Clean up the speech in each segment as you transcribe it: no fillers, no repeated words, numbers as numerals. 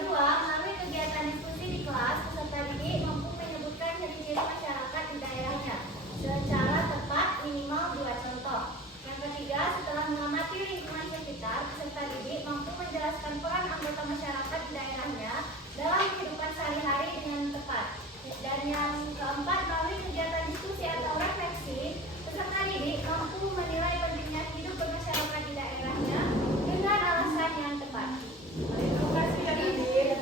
kedua, melalui kegiatan diskusi di kelas, peserta didik mampu menyebutkan ciri-ciri masyarakat di daerahnya secara tepat minimal 2 contoh. Yang ketiga, setelah mengamati lingkungan sekitar, peserta didik mampu menjelaskan peran anggota masyarakat di daerahnya dalam kehidupan sehari-hari dengan tepat. Dan yang keempat, melalui kegiatan diskusi atau refleksi, peserta didik mampu menilai pentingnya hidup bermasyarakat di daerahnya dengan alasan yang tepat. Terima kasih ya didik.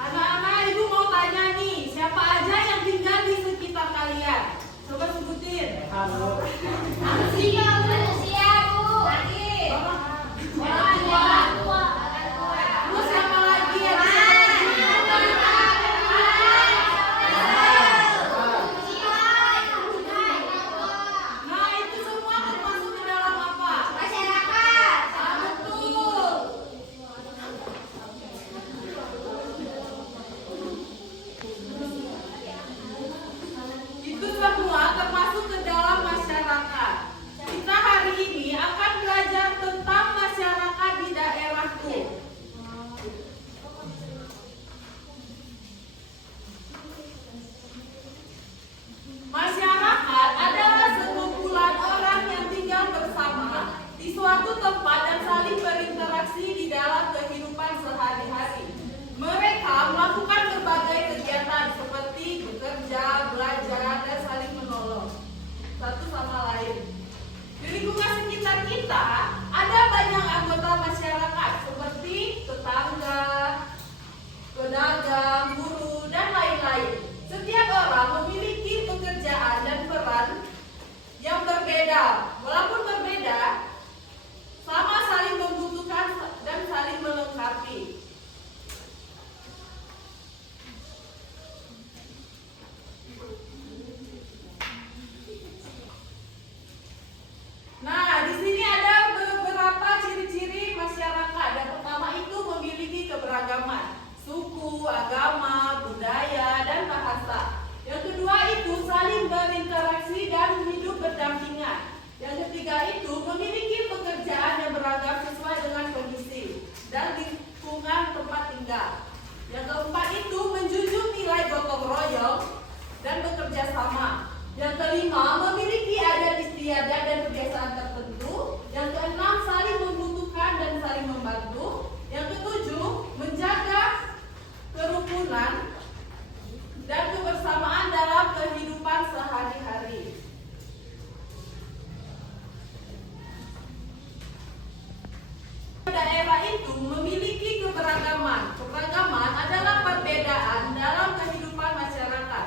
Anak-anak, ibu mau tanya nih, siapa aja yang tinggal di sekitar kalian? Coba sebutin. Halo. Manusia, Bu. Lagi. Orang tua. Terus siapa lagi yang di sekitar kalian? Nah, itu semua termasuk ke dalam apa? Masyarakat. Ah, betul. Itu semua termasuk ke dalam masyarakat. Kita hari ini akan belajar tentang masyarakat di daerahku. Masyarakat adalah sekumpulan orang yang tinggal bersama di suatu tempat dan saling berinteraksi di dalam kehidupan sehari-hari. Mereka melakukan berbagai kegiatan seperti bekerja, belajar, dan saling menolong satu sama lain. Di lingkungan sekitar kita ada banyak anggota masyarakat seperti tetangga, pedagang, guru, dan lain-lain. Setiap orang memiliki pekerjaan dan peran yang berbeda. Walaupun berbeda, sama saling membutuhkan dan saling melengkapi. Nah, di sini ada beberapa ciri-ciri masyarakat. Yang pertama itu memiliki keberagaman, suku, agama, budaya, dan bahasa. Yang kedua itu saling berinteraksi dan hidup berdampingan. Yang ketiga itu memiliki pekerjaan yang beragam sesuai dengan kondisi dan lingkungan tempat tinggal. Yang keempat itu menjunjung nilai gotong royong dan bekerja sama. Yang kelima, memiliki adat istiadat dan kebiasaan tertentu. Yang keenam, saling membutuhkan dan saling membantu. Yang ketujuh, menjaga kerukunan dan kebersamaan dalam kehidupan sehari-hari. Daerah itu memiliki keberagaman. Keberagaman adalah perbedaan dalam kehidupan masyarakat.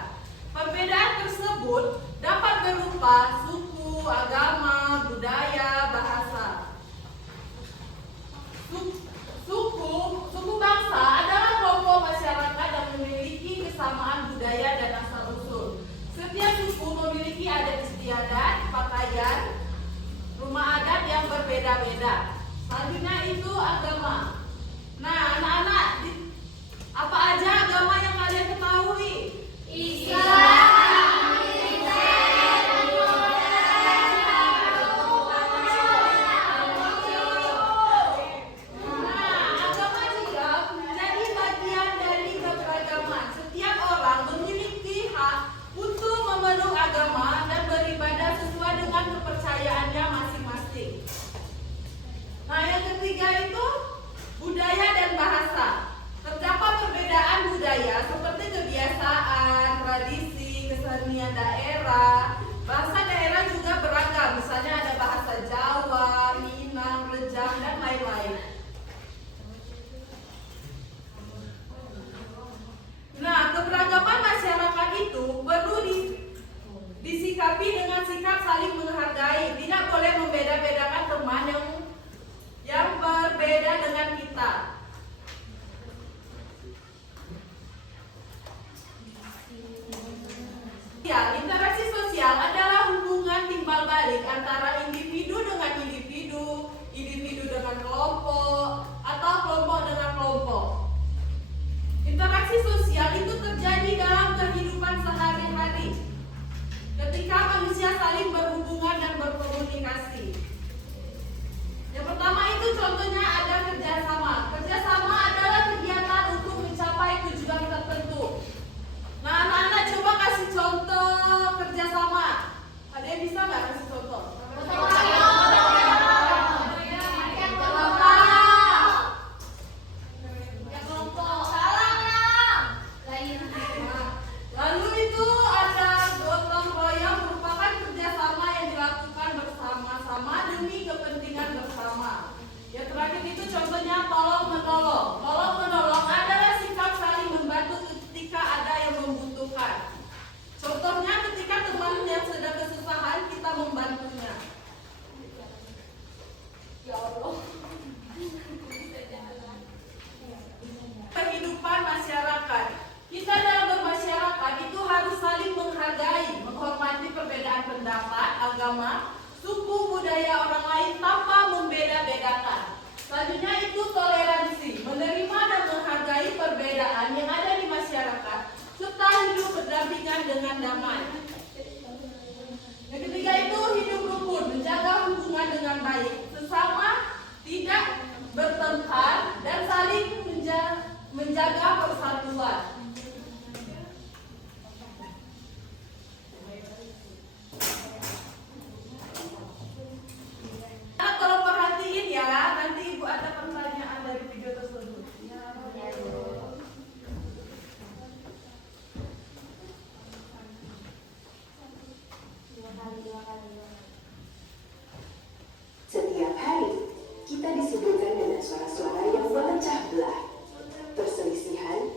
Perbedaan tersebut dapat berupa suku, agama, budaya, bahasa. Suku bangsa adalah kelompok masyarakat yang memiliki kesamaan budaya dan asal-usul. Setiap suku memiliki adat istiadat, pakaian, rumah adat yang berbeda-beda. Selanjutnya itu agama. Nah, anak-anak, apa aja agama yang kalian ketahui? Nah, yang ketiga itu budaya dan bahasa. Terdapat perbedaan budaya seperti kebiasaan, tradisi, kesenian daerah. Bahasa daerah juga beragam, misalnya ada bahasa Jawa, Minang, Rejang, dan lain-lain. Nah, keberagaman masyarakat itu perlu disikapi dengan sikap saling menghargai. Tidak boleh membeda-bedakan teman yang berbeda dengan kita. Ya, interaksi dengan damai. Yang ketiga itu hidup rukun, menjaga hubungan dengan baik, sesama, tidak bertengkar, dan saling menjaga persatuan. Nah, kalau perhatiin ya, nanti Ibu ada pertanyaan dari video tersebut. Setiap hari, kita disibukkan dengan suara-suara yang memecah belah. Perselisihan,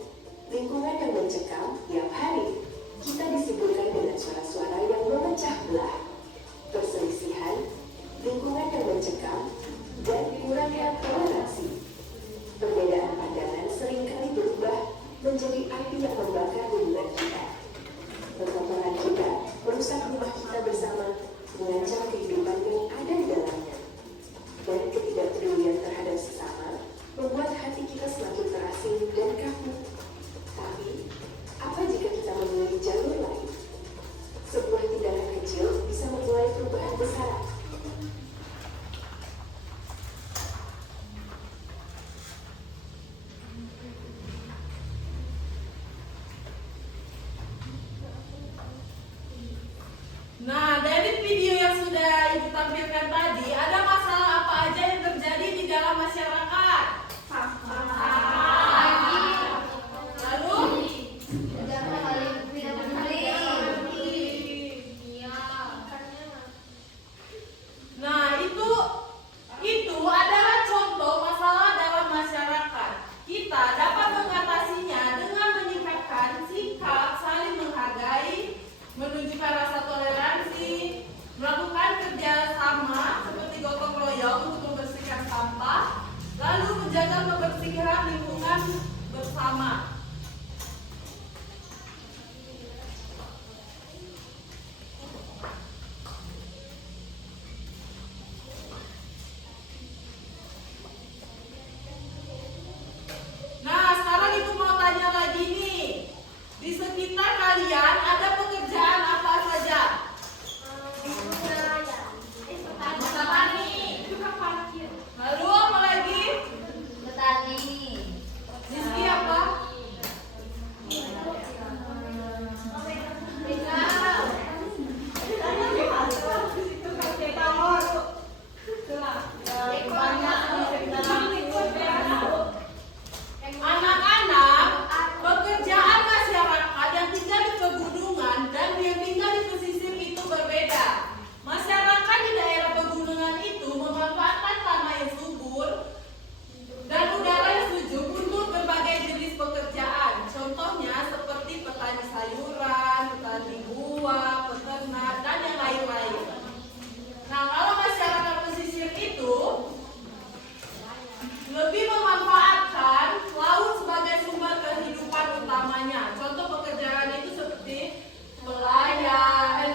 lingkungan yang mencekam tiap hari. Kita disibukkan dengan suara-suara yang memecah belah. Perselisihan, lingkungan yang mencekam, dan kurangnya toleransi. Perbedaan pandangan seringkali berubah menjadi api yang membakar hubungan kita. Perkotoran kita merusak rumah kita bersama, mengancam kehidupan yang ada di dalamnya. Dan ketidakpedulian terhadap sesama membuat hati kita semakin terasing dan kaku. Tapi, apa jika kita memilih jalur lain? Sebuah tindakan kecil bisa memulai perubahan besar. Nah, dari video yang sudah Ibu tampilkan tadi, ada masalah apa aja yang terjadi di dalam masyarakat? Lalu? Nah, itu adalah contoh masalah dalam masyarakat. Kita dapat mengatasinya dengan meningkatkan sikap saling menghargai, menunjukkan rasa toleransi, melakukan kerja sama seperti gotong royong untuk membersihkan sampah, lalu menjaga kebersihan lingkungan bersama. Nah, sekarang Ibu mau tanya lagi nih. Di sekitar kalian ada pekerjaan apa saja? Lalu apa lagi? Rizky apa? Anak-anak, pekerjaan masyarakat yang tinggal di pegunungan dan yang tinggal di pesisir itu berbeda. Masyarakat di daerah pegunungan itu memanfaatkan tanah yang subur dan udara yang sejuk untuk berbagai jenis pekerjaan. Contohnya seperti petani sayuran, petani buah, peternak, dan yang lain-lain. Nah, kalau masyarakat pesisir itu lebih memanfaatkan laut sebagai sumber kehidupan utamanya. Contoh pekerjaan itu seperti nelayan,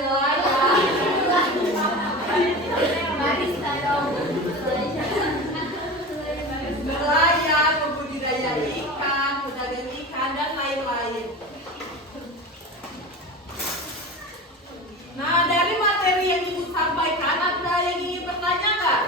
pembudidaya ikan, pedagang ikan, dan lain-lain. Nah, dari materi yang Ibu sampaikan, ada yang ingin bertanya nggak?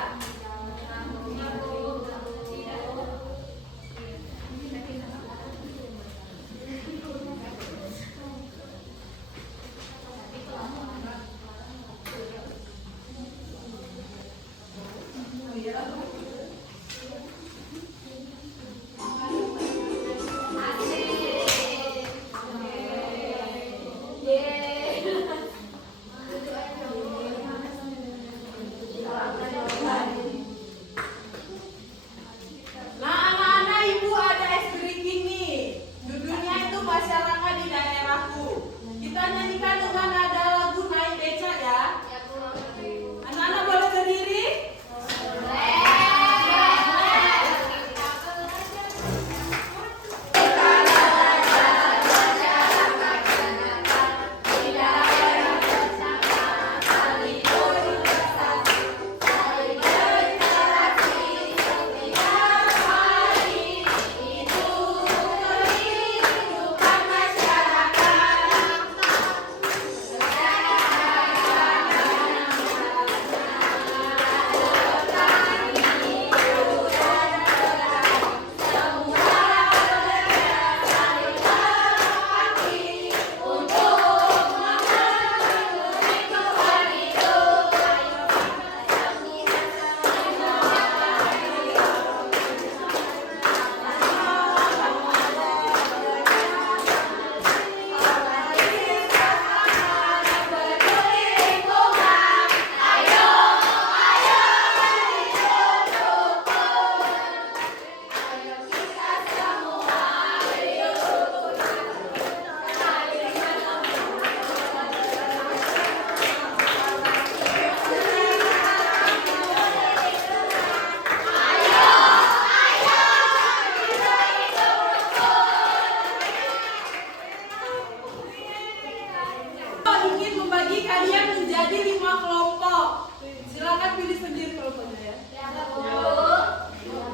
pilih sendiri kalau pada ya. Ya, Bu. Ya,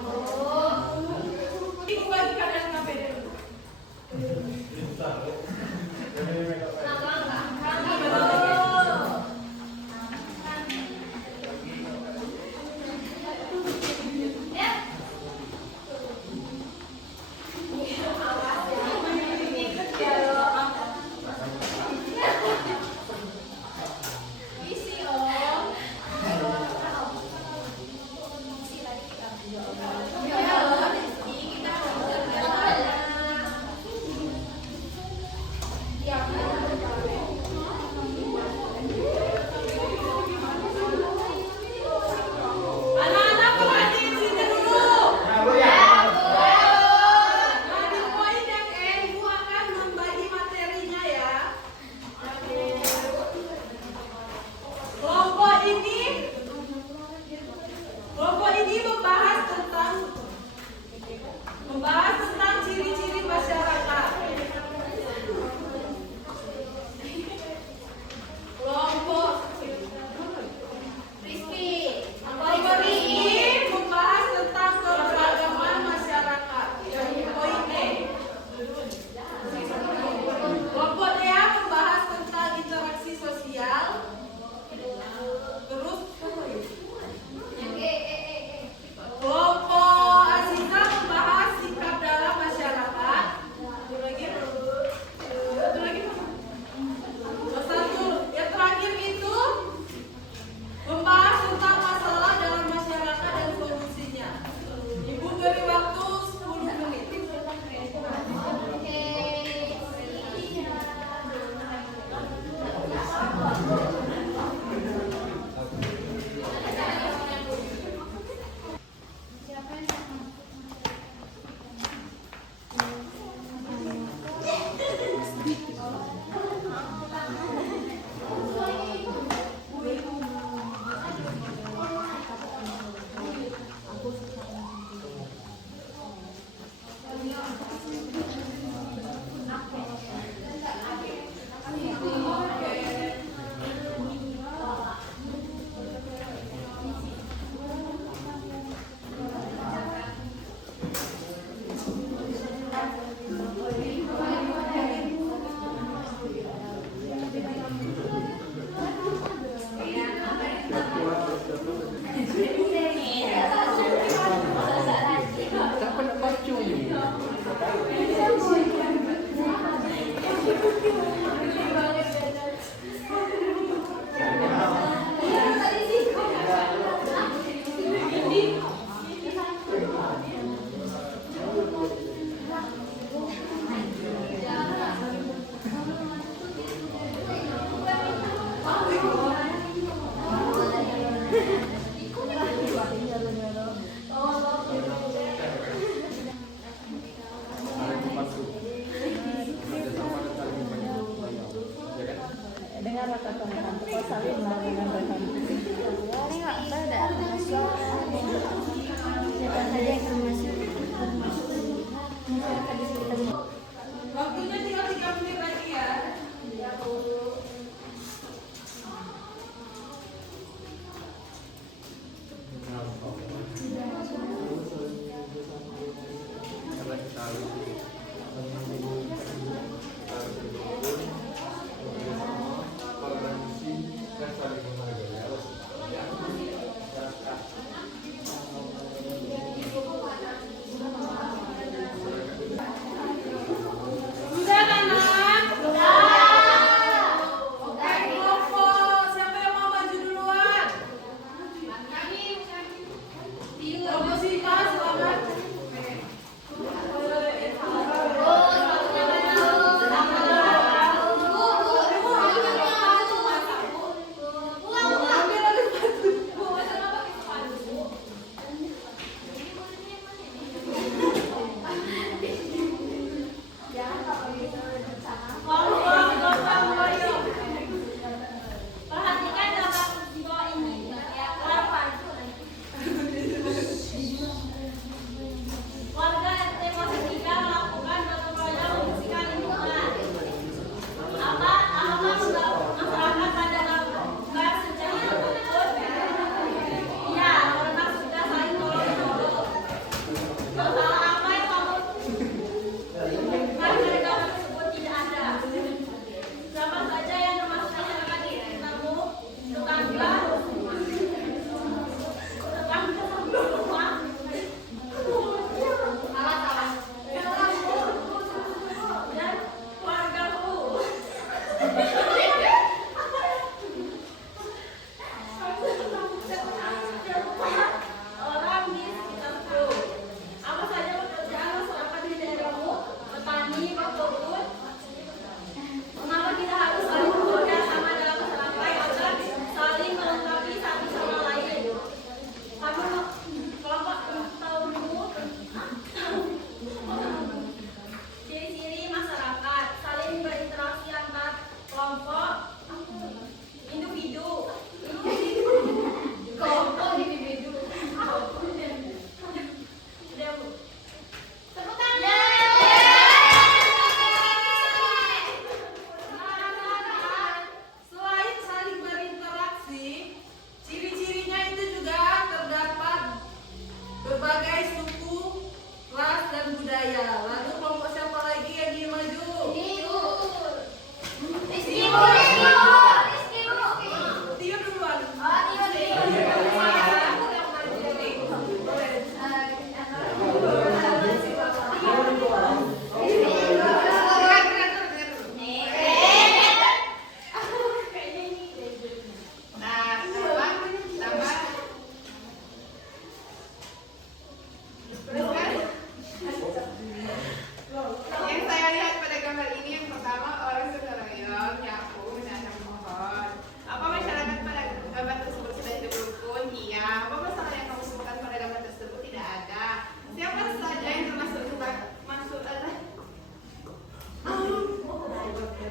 Bu. Ini buat kalian ngapain dulu?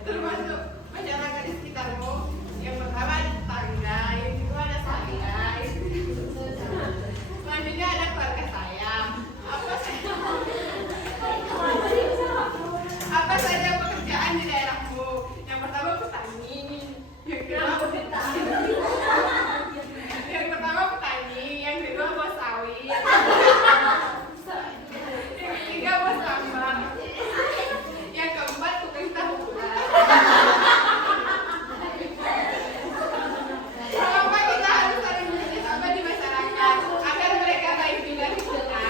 termasuk masyarakat di sekitarmu. Yang pertama ada tetangga, yang kedua ada saya, selanjutnya ada keluarga saya. Apa saja pekerjaan di daerahmu? Yang pertama petani, yang kedua bos sawit, yang ketiga bos tambang, yang keempat tukang tahu bulat. Mengapa kita harus saling bekerjasama di masyarakat agar mereka baik juga di kita?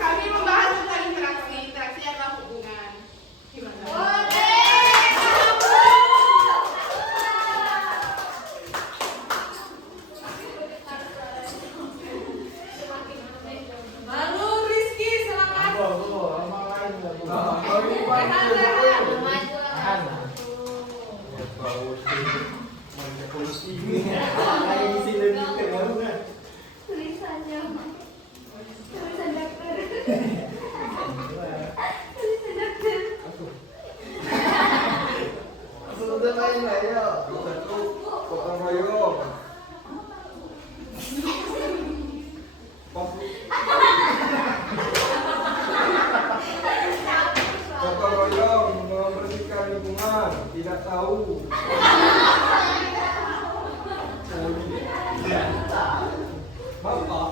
Kami membahas tentang interaksi adalah hubungan. Gimana? Lalu Rizky, silakan. Tulisannya tulisan dokter. Tulisan dokter. Gotong royong membersihkan lingkungan, tidak tahu. Bapak.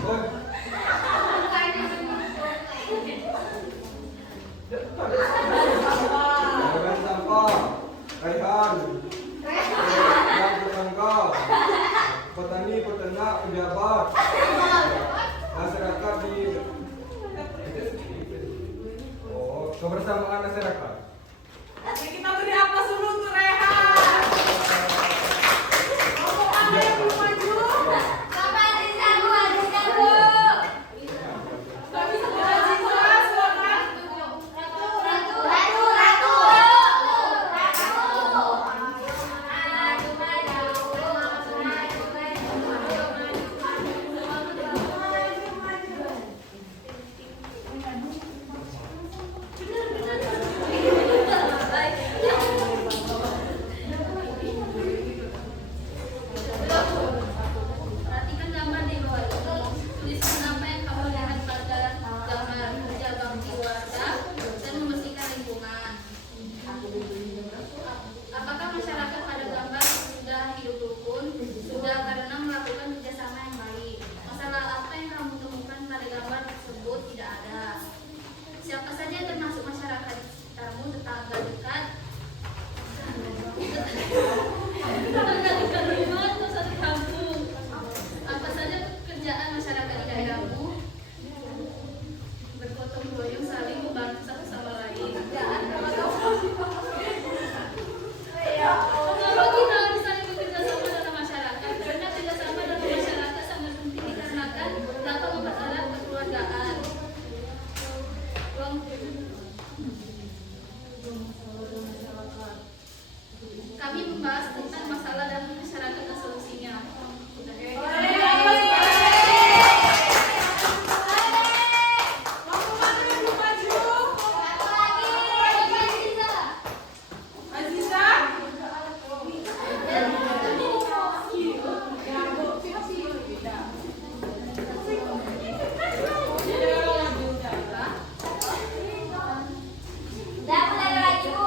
Oh. Jangan sampah, Raihan, yang tetangga, petani, peternak, pejabat, masyarakat di kebersamaan masyarakat. Oke, kita beri aplaus dulu untuk Rehan. Kelompok A yang belum maju. Bapak Aziza, Bu Aziza, Bu. Kami semua Aziza, silakan. Ratu. Perhatikan gambar di bawah ini. Tuliskan apa yang kamu lihat pada gambar kerja bakti warga dan membersihkan lingkungan. Apakah masyarakat pada gambar sudah hidup rukun? Sudah karena melakukan kerjasama yang baik. Masalah apa yang kamu temukan pada gambar tersebut tidak ada. Siapa saja yang termasuk masyarakat di sekitarmu, tetangga dekat, tetangga dekat rumah atau satu kampung. Apa saja pekerjaan masyarakat di daerahmu? Bergotong royong saling membantu satu sama lain. Mengapa kita harus saling bekerja sama dalam masyarakat? Karena kerjasama dalam masyarakat sangat penting dikarenakan dapat mempererat kekeluargaan. Kami membahas tentang masalah dalam masyarakat dan solusinya. Kelompok mana yang belum maju? Aziza. Dah mulai lagi, Bu.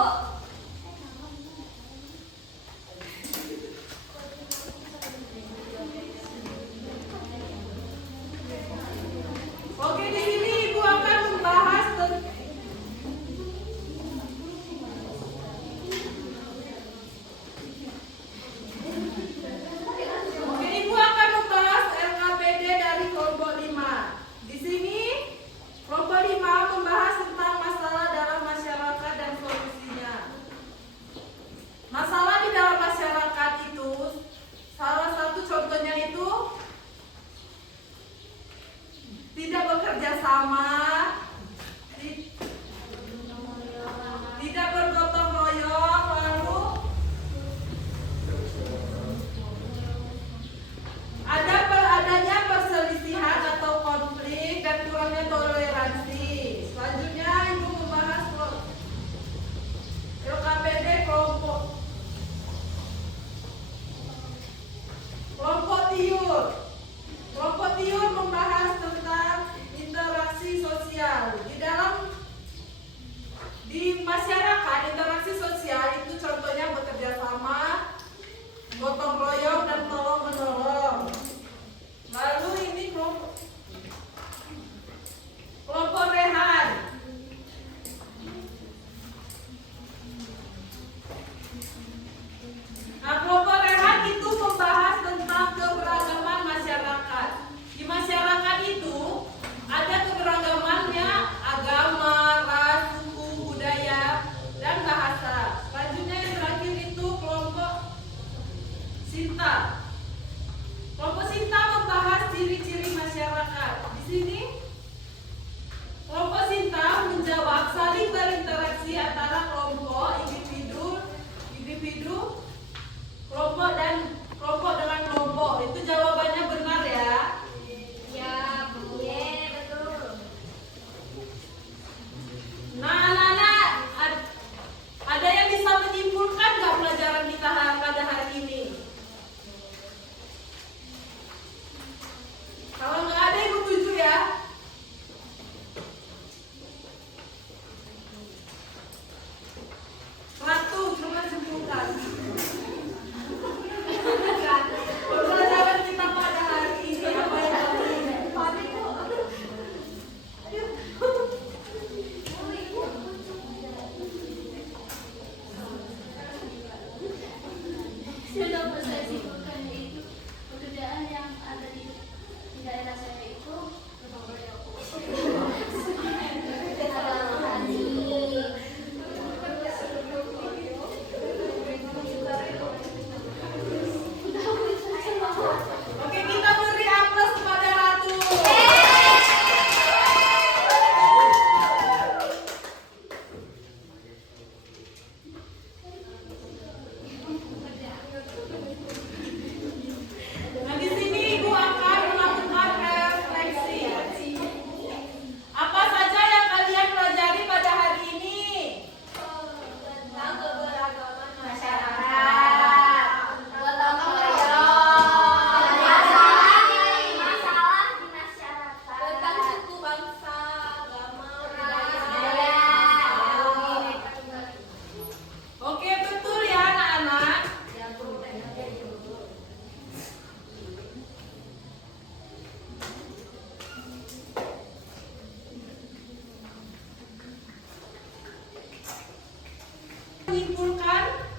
menyimpulkan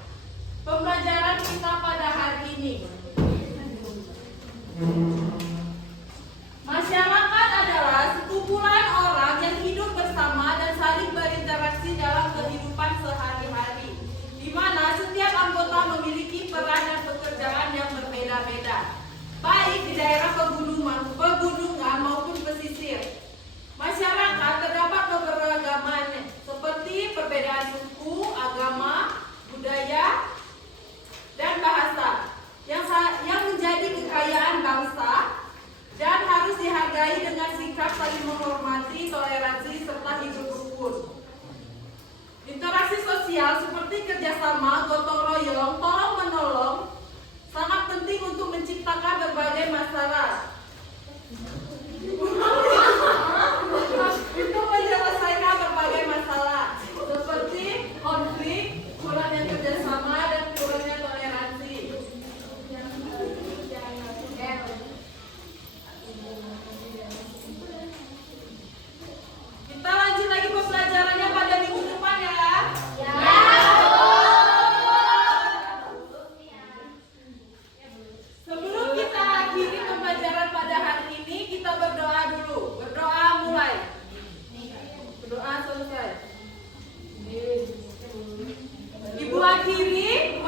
pembelajaran kita pada hari ini. Masyarakat adalah sekumpulan orang yang hidup bersama dan saling berinteraksi dalam kehidupan sehari-hari, di mana setiap anggota memiliki peran dan pekerjaan yang berbeda-beda, baik di daerah pegunungan maupun pesisir. Masyarakat terdapat keberagaman seperti perbedaan suku, agama, budaya, dan bahasa yang menjadi kekayaan bangsa dan harus dihargai dengan sikap saling menghormati, toleransi, serta hidup rukun. Interaksi sosial seperti kerjasama, gotong royong, tolong menolong sangat penting untuk menciptakan berbagai masalah. Untuk menyelesaikan berbagai masalah seperti konflik, kurangnya kerjasama, dan kurangnya toleransi. Kita lanjut lagi pembelajarannya pada minggu depan ya. Sebelum kita akhiri pembelajaran pada hari ini, kita berdoa dulu. Berdoa mulai. Berdoa selesai. Ibu akhiri,